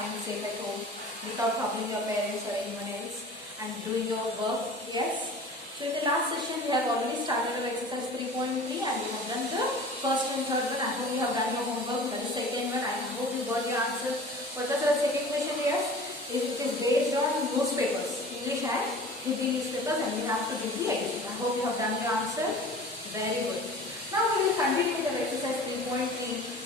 fine, safe at home without troubling your parents or anyone else and doing your work. Yes. So in the last session we have already started our exercise 3.3 and we have done the first and third one. I hope you have done your homework. That is second one. I hope you got your answer. What was the second question? Yes, it is based on newspapers, English and Hindi newspapers, and we have to give the edition. I hope you have done your answer. Very good. Now we will continue with our exercise 3.3.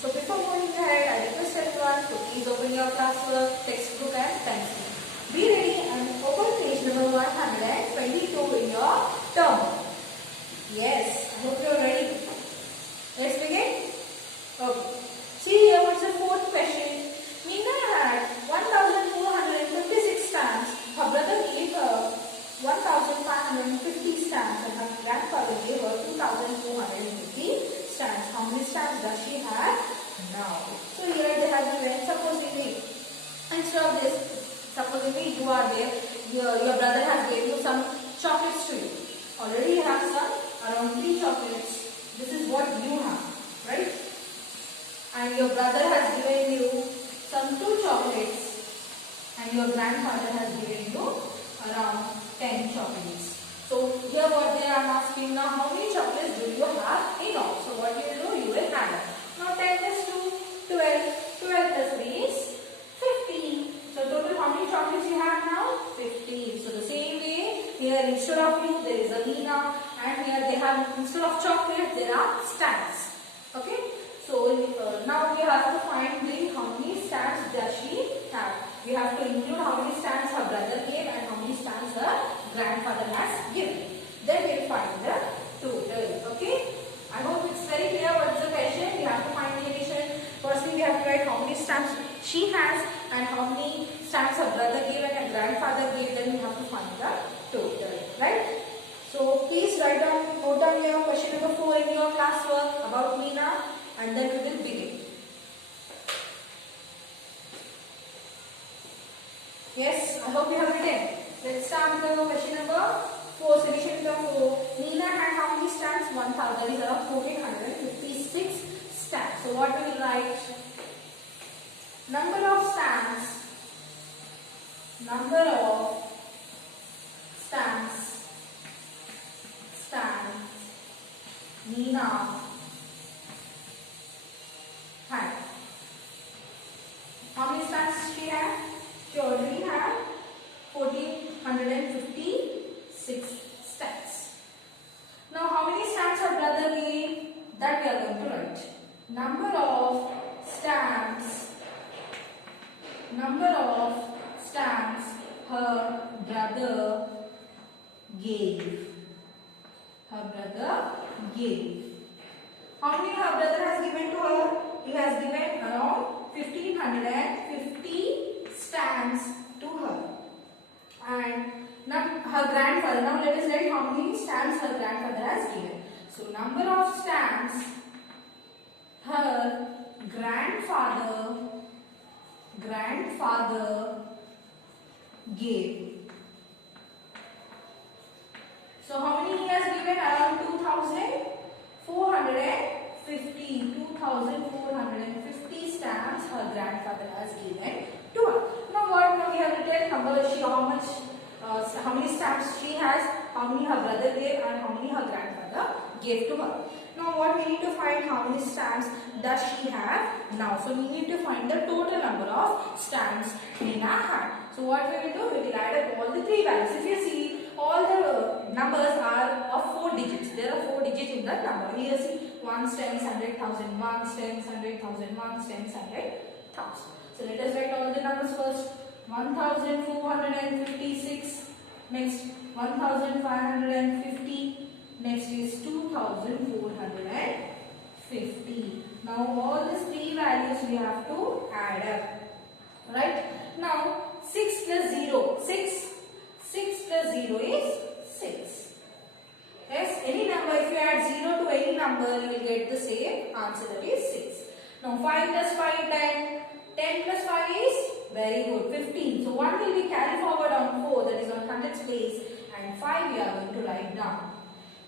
So before moving ahead, I request everyone to please open your classwork, textbook and pencil. Be ready and open page number 122 in your term. Yes, I hope you are ready. Let's begin. Okay. See here, what's the fourth question? Meena had 1,456 stamps. Her brother gave her 1,550 stamps and her grandfather gave her 2,450 stamps. How many stamps does she have now? So here they have given, supposedly, instead of this, supposedly you are there, your brother has given you some chocolates to you. Already you have some, around 3 chocolates. This is what you have, right? And your brother has given you some 2 chocolates and your grandfather has given you around 10 chocolates. So here what they are asking now, how many chocolates do you have in all? So what you will do, you will add up. Now 10 plus 2, 12. 12 plus 3 is 15. So total how many chocolates you have now? 15. So the same way, here instead of you there is a Meena, and here they have, instead of chocolate there are stamps. Okay. So now we have to find how many stamps does she have. We have to include how many stamps her brother gave and how many stamps her grandfather has given. Then we will find the total. Okay. I hope it's very clear what is the question. We have to find the addition. Firstly, we have to write how many stamps she has and how many stamps her brother gave and her grandfather gave. Then we have to find the total. Right. So please write down, note down your question number 4 in your classwork about Meena, and then we will begin. Yes, I hope you have written. Let's start with the question number 4. Solution number 4. Meena had how many stamps? 1,000. That is around 1,456 stamps. So what we will write? Number of stamps. Number of stamps. Meena had. How many stamps she had? She already had 1,456 stamps. Now how many stamps her brother gave? That we are going to write. Number of stamps. Number of stamps her brother gave. Her brother gave. How many her brother has given to her? He has given around 1,550 stamps to her. And now her grandfather, now let us write how many stamps her grandfather has given. So number of stamps her grandfather gave. So how many he has given? Around 2,450 stamps her grandfather has given to her. Now what? Now we have written number she how many stamps she has, how many her brother gave and how many her grandfather gave to her. Now what we need to find, how many stamps does she have now. So we need to find the total number of stamps Meena had. So what we will do, we will add up all the 3 values. If you see, all the numbers are of 4 digits. There are 4 digits in that number. Here see, 1s, 10s, 100,000, 1s, 10s, 100,000, 1s, 10s, 100,000. So let us write all the numbers first. 1,456. Next 1,550. Next is 2,450. Now all these 3 values we have to add up. Right? Now 6 plus 0. 6 plus 0 is 6. Yes, any number, if you add 0 to any number, you will get the same answer, that is 6. Now 5 plus 5, 10. 10 plus 5 is, very good, 15. So 1 will be carried forward on 4, that is on 100's place, and 5 we are going to write down.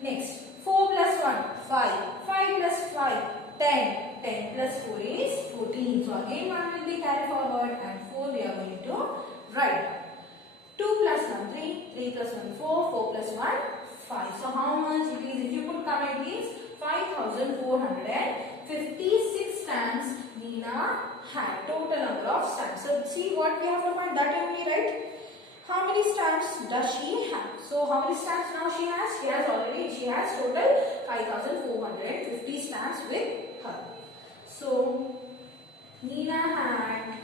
Next, 4 plus 1, 5. 5 plus 5, 10. 10 plus 4 is 14. So again 1 will be carried forward and 4 4 we are going to write. 2 plus 1 3, 3 plus 1 4, 4 plus 1 5. So how much it is? If you put comment, it is 5456 stamps Nina had. Total number of stamps. So see what we have to find, that only, right? How many stamps does she have? So how many stamps now she has? She has total 5450 stamps with her. So Nina had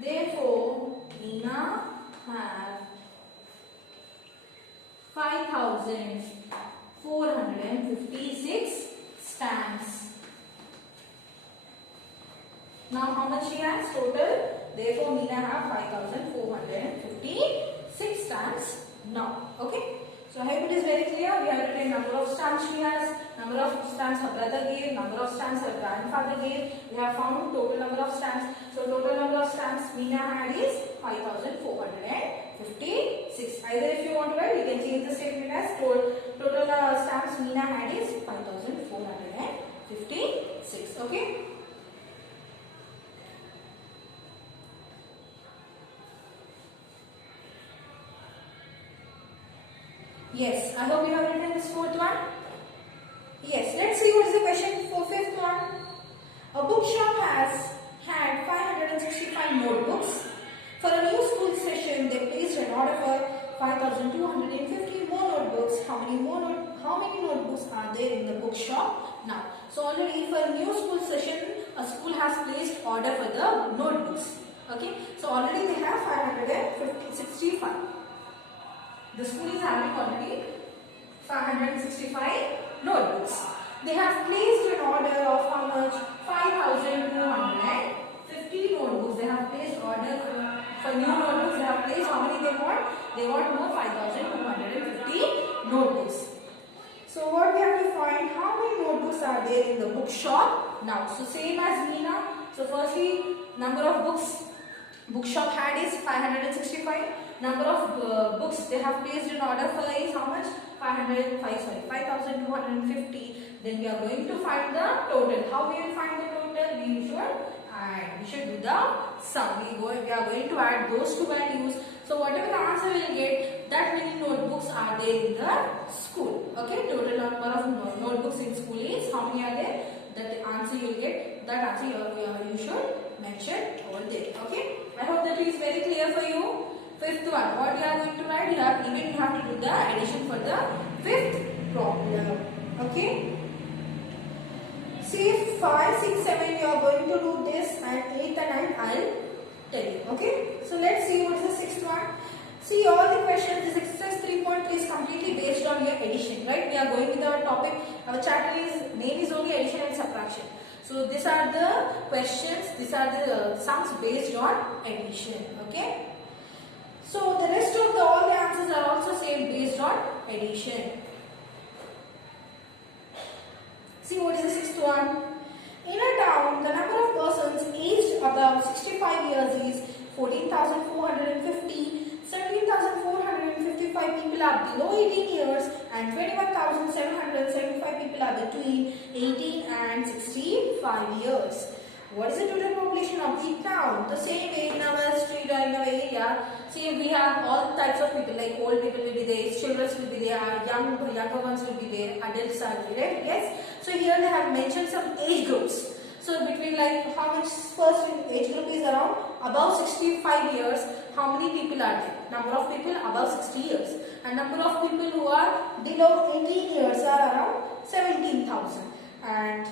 therefore Nina had 5456 stamps. Now how much she has total? Therefore Nina have 5456 stamps now. Okay. So I hope it is very clear. We have written number of stamps she has, number of stamps her brother gave, number of stamps her grandfather gave. We have found total number of stamps. So total number of stamps Nina had is 5456. Either if you want to write, you can change the statement as total stamps Nina had is 5456. Okay. Yes, I hope you have written this fourth one. Yes, let's see what is the question for fifth one. A bookshop has had 565 notebooks. For a new school session, they placed an order for 5250 more notebooks. How many notebooks are there in the bookshop now? So already for a new school session, a school has placed order for the notebooks. Okay, so already they have 565. The school is having already 565 notebooks. They have placed an order of how much? 5250 notebooks. They have placed order for new notebooks. They have placed how many they want? They want more 5250 notebooks. So what we have to find, how many notebooks are there in the bookshop now? So same as Nina. So firstly, number of books bookshop had is 565. Number of books they have placed in order for is how much? 5250. Then we are going to find the total. How we will find the total? We should add. We should do the sum. We are going to add those two values. So whatever the answer we will get, that many notebooks are there in the school. Okay. Total number of notebooks in school is how many are there? That answer you will get. That answer you should mention over there. Okay. I hope that is very clear for you. Fifth one, what you are going to write? You have to do the addition for the fifth problem. Okay. See 5, 6, 7 you are going to do this, and 8 and 9 I'll tell you. Okay. So let's see what is the sixth one. See all the questions. This exercise 3.3 is completely based on your addition. Right. We are going with our topic. Our chapter name is only addition and subtraction. So these are the questions. These are the sums based on addition. Okay. So the rest of all the answers are also same based on addition. See what is the sixth one. In a town, the number of persons aged above 65 years is 14,450. 17,455 people are below 18 years and 21,775 people are between 18 and 65 years. What is the total population of the town? The same way in our street or in our area, see we have all types of people, like old people will be there, children will be there, younger ones will be there, adults are there, yes. So here they have mentioned some age groups. So between like how much first age group is around above 65 years, how many people are there? Number of people above 60 years and number of people who are below 18 years are around 17,000 and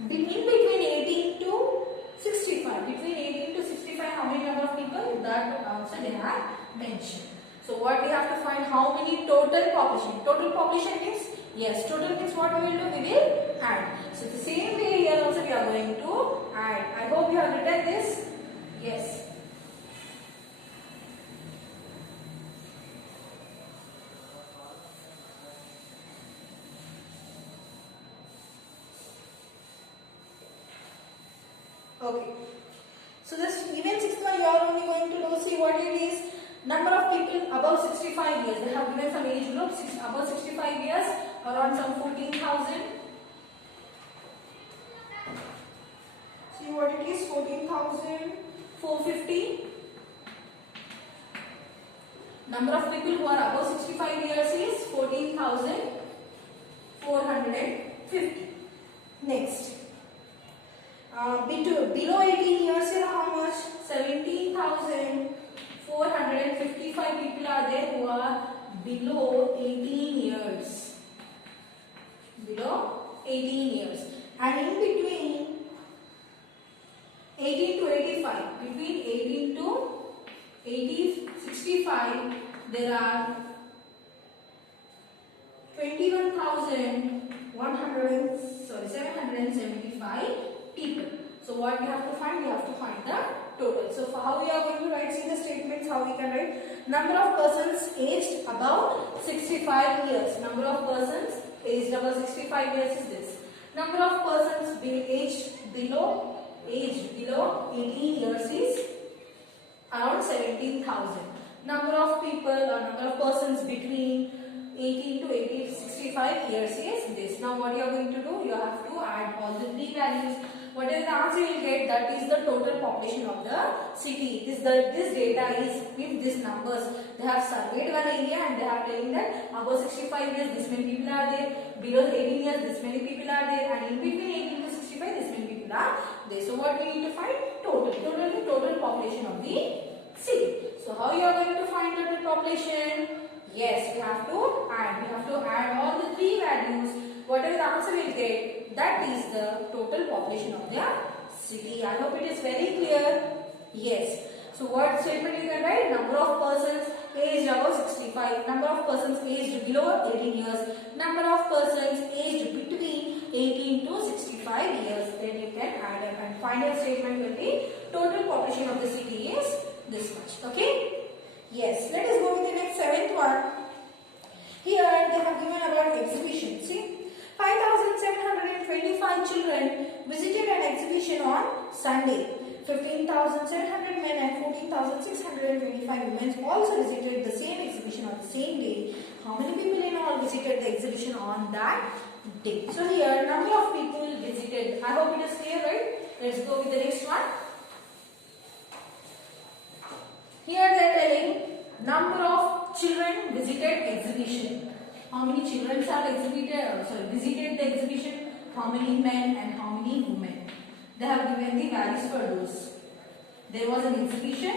in between 18 to 65. Between 18 to 65, how many number of people? That also they have mentioned. So what we have to find, how many total population? Total population means, yes, total means what we will do? We will add. So the same way here also we are going to add. I hope you have written this. Yes. Okay. So this even sixth one you are only going to know, see what it is. Number of people above 65 years. They have given some age group above 65 years. around some 14,000. See what it is, 14,450. Number of people who are above 65 years is 14,450. Next, below 18 years is how much? 17,455 people are there who are below 18 years. Below 18 years. And in between 18 to 85, between 18 to 65, there are 775 people. So what we have to find? We have to find the total. So for how we are going to write, see the statements, how we can write. Number of persons aged about 65 years. Number of persons aged above 65 years is this. Number of persons aged below 18 years is around 17,000. Number of people or number of persons between 18 to 65 years is this. Now what you are going to do? You have to add all the three values. Whatever the answer you will get, that is the total population of the city. This data is with these numbers. They have surveyed one area and they are telling that above 65 years this many people are there, below 18 years this many people are there, and in between 18 to 65 this many people are there. So what we need to find? Total population of the city. So how you are going to find total population? Yes, we have to add. We have to add all the three values. Whatever the answer we will get, that is the total population of the city. I hope it is very clear. Yes. So what statement you can write? Number of persons aged above 65. Number of persons aged below 18 years. Number of persons aged between 18 to 65 years. Then you can add up. And final statement will be total population of the city is this much. Okay? Yes. Let us go with the next seventh one. Here they have given about exhibition. See? 5,725 children visited an exhibition on Sunday. 15,700 men and 14,625 women also visited the same exhibition on the same day. How many people in all visited the exhibition on that day? So here number of people visited. I hope it is clear, right? Let's go with the next one. Here they are telling number of children visited exhibition. How many children have visited the exhibition, how many men and how many women. They have given the values for those. There was an exhibition.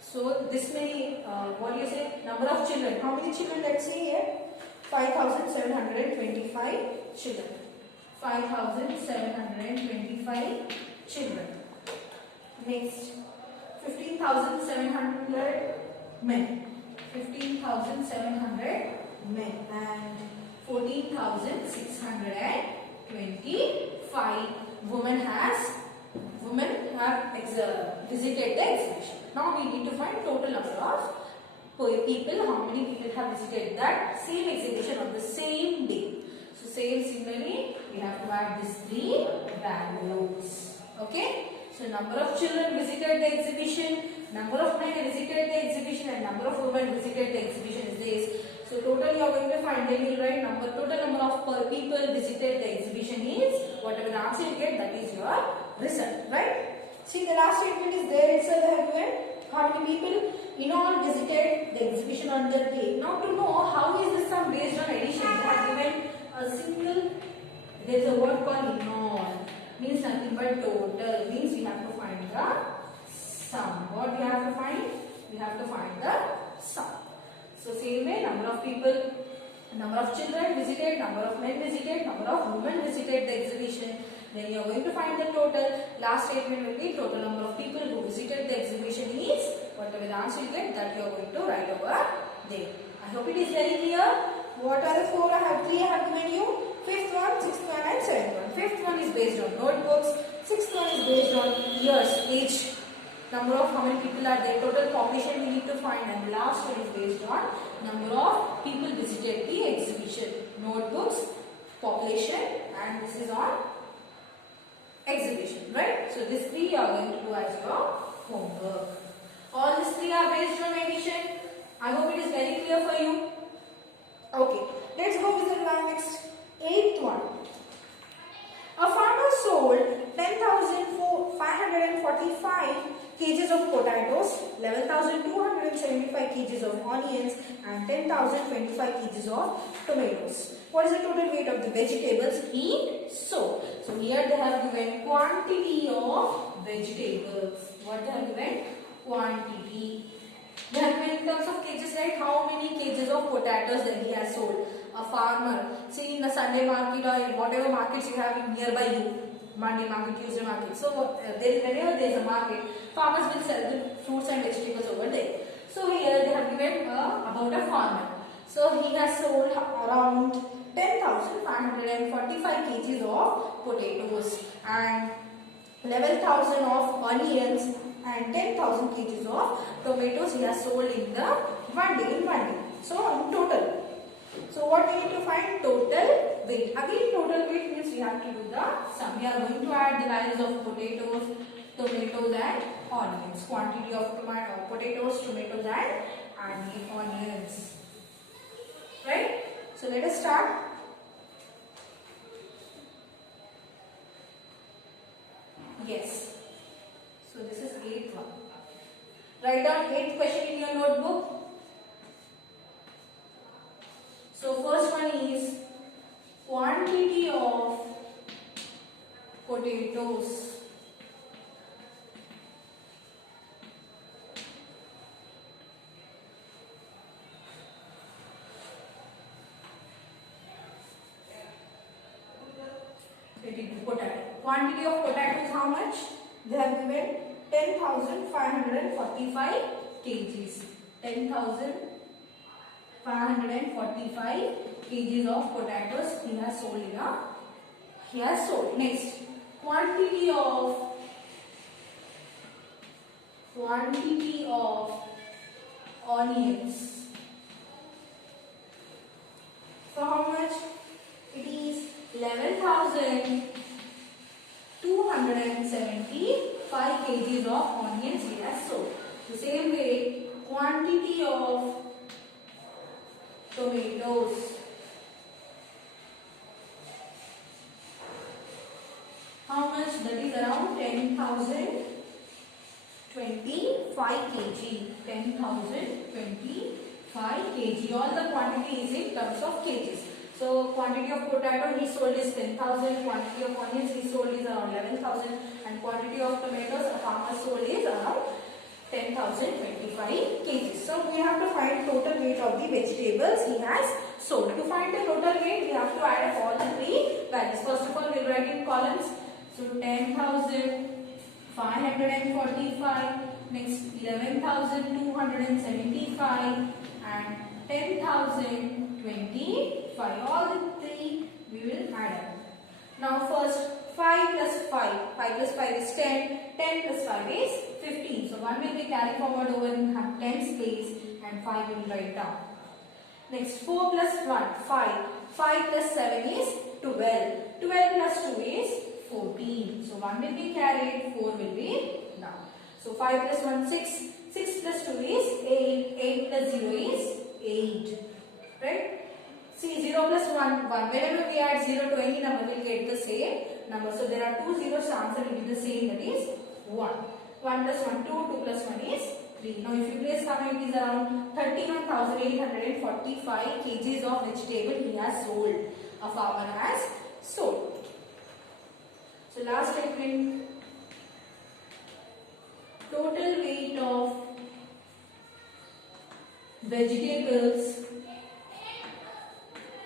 So this many, number of children. How many children? Let's see here. 5,725 children. 5,725 children. Next, 15,700 men. 15,700 men and 14,625 women have visited the exhibition. Now we need to find total number of people. How many people have visited that same exhibition on the same day? So similarly we have to add these three values. Okay. So number of children visited the exhibition, number of men visited the exhibition, and number of women visited the exhibition is this. So total you are going to find, then you will write total number of people visited the exhibition is, whatever the answer you get, that is your result, right? See the last statement is there itself. They have given how many people in all visited the exhibition on that day. Now to know how is this sum based on addition, they have given a single, there is a word called in all, means nothing but total, means we have to find the sum. What we have to find? We have to find the sum. So same way, number of people, number of children visited, number of men visited, number of women visited the exhibition. Then you are going to find the total. Last statement will be total number of people who visited the exhibition is, whatever the answer you get, that you are going to write over there. I hope it is very clear. What are the four? Three I have given you. Fifth one, sixth one and seventh one. Fifth one is based on notebooks. Sixth one is based on years, age. Number of how many people are there, total population we need to find, and the last one is based on number of people visited the exhibition. Notebooks, population, and this is on exhibition, right? So these three you are going to do as your homework. All these three are based on addition. I hope it is very clear for you. Okay, Let's go with the next eighth one. A farmer sold 10,545 kgs of potatoes, 11,275 kgs of onions and 10,025 kgs of tomatoes. What is the total weight of the vegetables he sold? So here they have given quantity of vegetables. What they have given? Quantity. They have given in terms of kgs, right? How many kgs of potatoes that he has sold? A farmer. See, in the Sunday market or in whatever markets you have in nearby you, Monday market, Tuesday market. So whenever there is a market, farmers will sell the fruits and vegetables over there. So here they have given about a farmer. So he has sold around 10,545 kgs of potatoes and 11,000 of onions and 10,000 kgs of tomatoes he has sold in the one day. So in total. So what we need to find? Total weight. Again, total weight means we have to do the sum. We are going to add the values of potatoes, tomatoes and onions. Quantity of potatoes, tomatoes and onions. Right? So let us start. Yes. So this is 8th one. Write down 8th question in your notebook. So first one is quantity of potatoes. Potato. Quantity of potatoes how much? They have given 10,545 kgs. 10,545 kgs of potatoes he has sold in a. He has sold. Next, quantity of onions. So how much? It is 11,275 kgs of onions he has sold. The same way, quantity of tomatoes. How much? That is around 10,025 kg. 10,025 kg. All the quantity is in terms of kgs. So quantity of potato he sold is 10,000. Quantity of onions he sold is around 11,000. And quantity of tomatoes a farmer sold is around 10,025 kg. So we have to find total weight of the vegetables he has sold. To find the total weight, we have to add up all the three values. First of all, we will write in columns. So 10,545, next 11,275 and 10,025. All the three we will add up. Now first 5 plus 5. 5 plus 5 is 10. 10 plus 5 is 15. So 1 will be carried forward over in 10's place and 5 will write down. Next 4 plus 1, 5. 5 plus 7 is 12. 12 plus 2 is 14. So 1 will be carried, 4 will be down. So 5 plus 1, 6. 6 plus 2 is 8. 8 plus 0 is 8. Right? See, 0 plus 1, 1. Whenever we add 0 to any number, we will get the same number. So there are 2 zeros, the answer will be the same, that is 1. 1 plus 1, 2. 2 plus 1 is 3. Now if you place comma, it is around 31,845 kgs of vegetable he has sold. A farmer has sold. So last statement. Total weight of vegetables.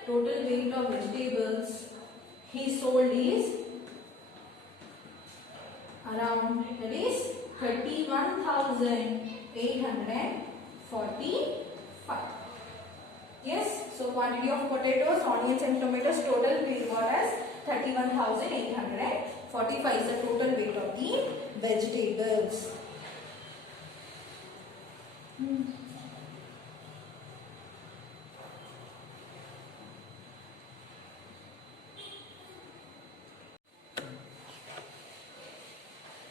Total weight of vegetables he sold is around, that is 31,845. Yes, so quantity of potatoes, onions and tomatoes total we got as 31,845 is the total weight of the vegetables.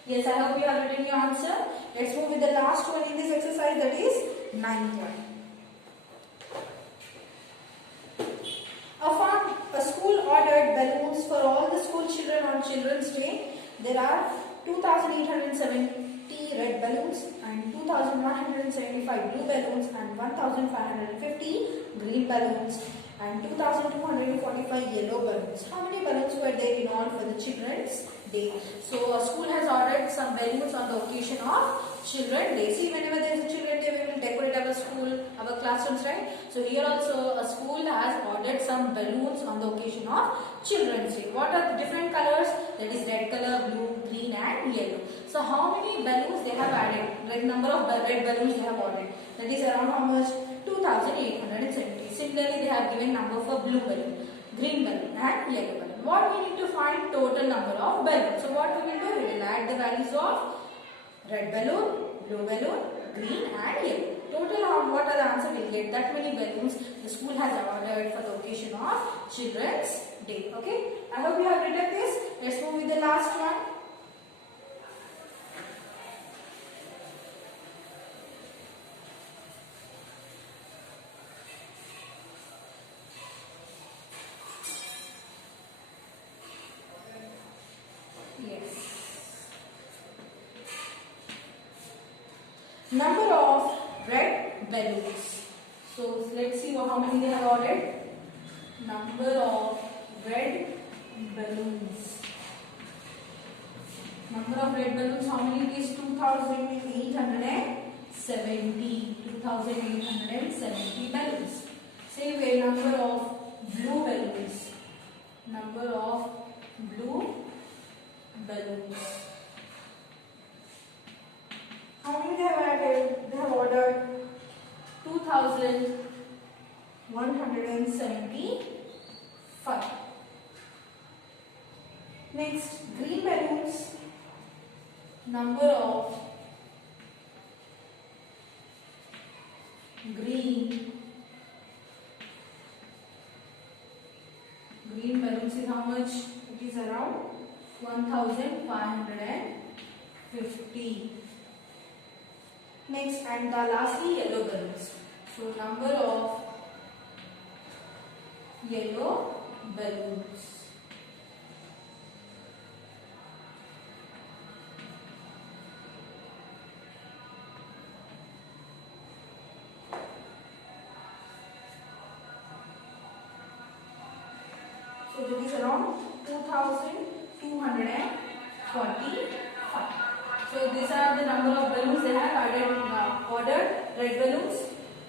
Yes, I hope you have written your answer. Let's move with the last one in this exercise, that is 9th one. balloons for all the school children on Children's Day. There are 2,870 red balloons and 2,175 blue balloons and 1,550 green balloons and 2,245 yellow balloons. How many balloons were there in all for the Children's Day? So a school has ordered some balloons on the occasion of Children's Day. See, whenever there is a Children's Day, we will decorate our school, our classrooms, right? So here also a school has ordered some balloons on the occasion of Children's Day. What are the different colors? That is red color, blue, green and yellow. So how many balloons they have added? Red number of red balloons they have ordered. That is around how much? 2,870. Similarly, they have given number for blue balloon, green balloon and yellow balloon. What we need to find? Total number of balloons. So what we will do? We will add the values of red balloon, blue balloon, green and yellow. Total what are the answer? We will get that many balloons the school has ordered for the occasion of Children's Day. Okay. I hope you have written this. Let's move with the last one. Number of red balloons. So let's see how many they have ordered. Number of red balloons. Number of red balloons, how many it is? 2,870. 2,870 balloons. Same way, number of blue balloons. Number of blue balloons. How many they have added? They have ordered 2,175. Next, green balloons. Number of green balloons is how much? It is around 1,550. Next, and lastly, yellow balloons. So number of yellow balloons. So this is around 2,245. So these are the number of balloons they have ordered. Red balloons,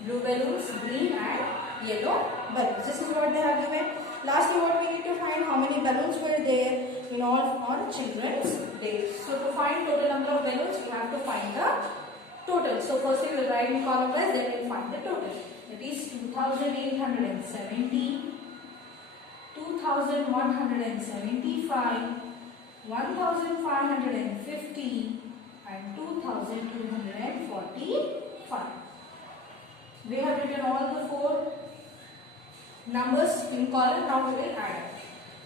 blue balloons, green and yellow balloons. This is what they have given. Lastly, what we need to find, how many balloons were there in all on Children's Day. So to find total number of balloons, we have to find the total. So first we will write in column wise, then we will find the total. That is 2,870, 2,175, 1,550 and 2,245. We have written all the four numbers in column. Now we will add.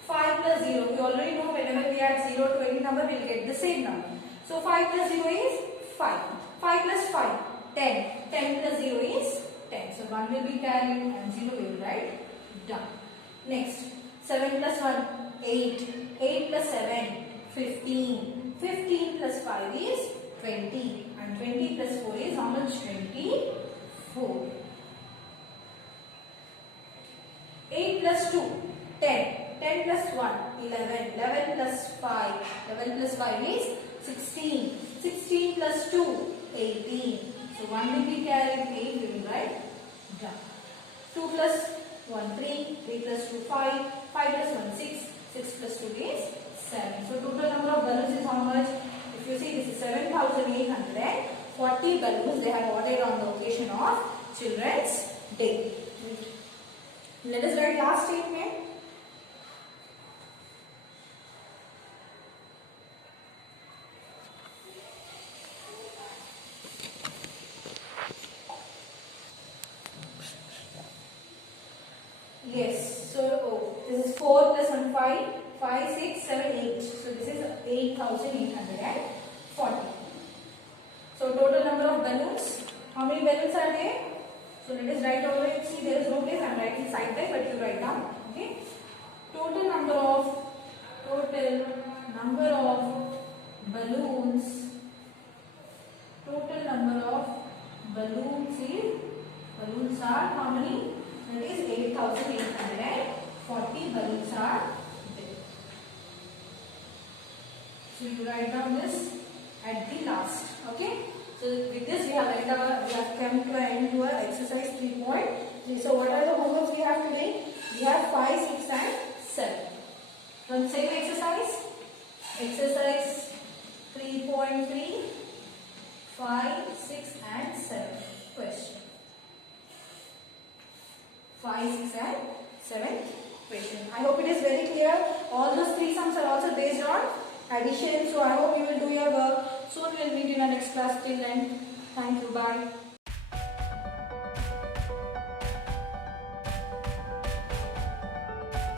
5 plus 0. We already know whenever we add 0 to any number, we will get the same number. So 5 plus 0 is 5. 5 plus 5, 10. 10 plus 0 is 10. So 1 will be carried and 0 we will write down. Next, 7 plus 1, 8. 8 plus 7, 15. 15 plus 5 is 20. And 20 plus 4 is how much? 24. 8 plus 2, 10. 10 plus 1, 11. 11 plus 5. 11 plus 5 is 16. 16 plus 2, 18. So 1 will be carried, 8 we will write down. 2 plus 1, 3. 3 plus 2, 5. 5 plus 1, 6. 6 plus 2 is 7. So total number of balloons is how much? If you see, this is 7,840 balloons they have ordered on the occasion of Children's Day. Let us write last statement. Yes, so this is 4 plus 1, 5, 5, 6, 7, 8. So this is 8,840. So total number of balloons. How many balloons are there? So let us write over it. See, there is no place. I am writing side by, but you write down. Okay. total number of balloons. Total number of balloons are how many? That is 8,840 balloons are there. So you write down this at the last. Okay. So with this we have come to an end to our exercise 3.3. So what are the homeworks we have today? We have 5, 6 and 7. From same exercise. Exercise 3.3, 5, 6 and 7. Question. 5, 6 and 7 question. I hope it is very clear. All those 3 sums are also based on addition. So I hope you will do your work. Soon we will meet in our next class. Till then, thank you. Bye.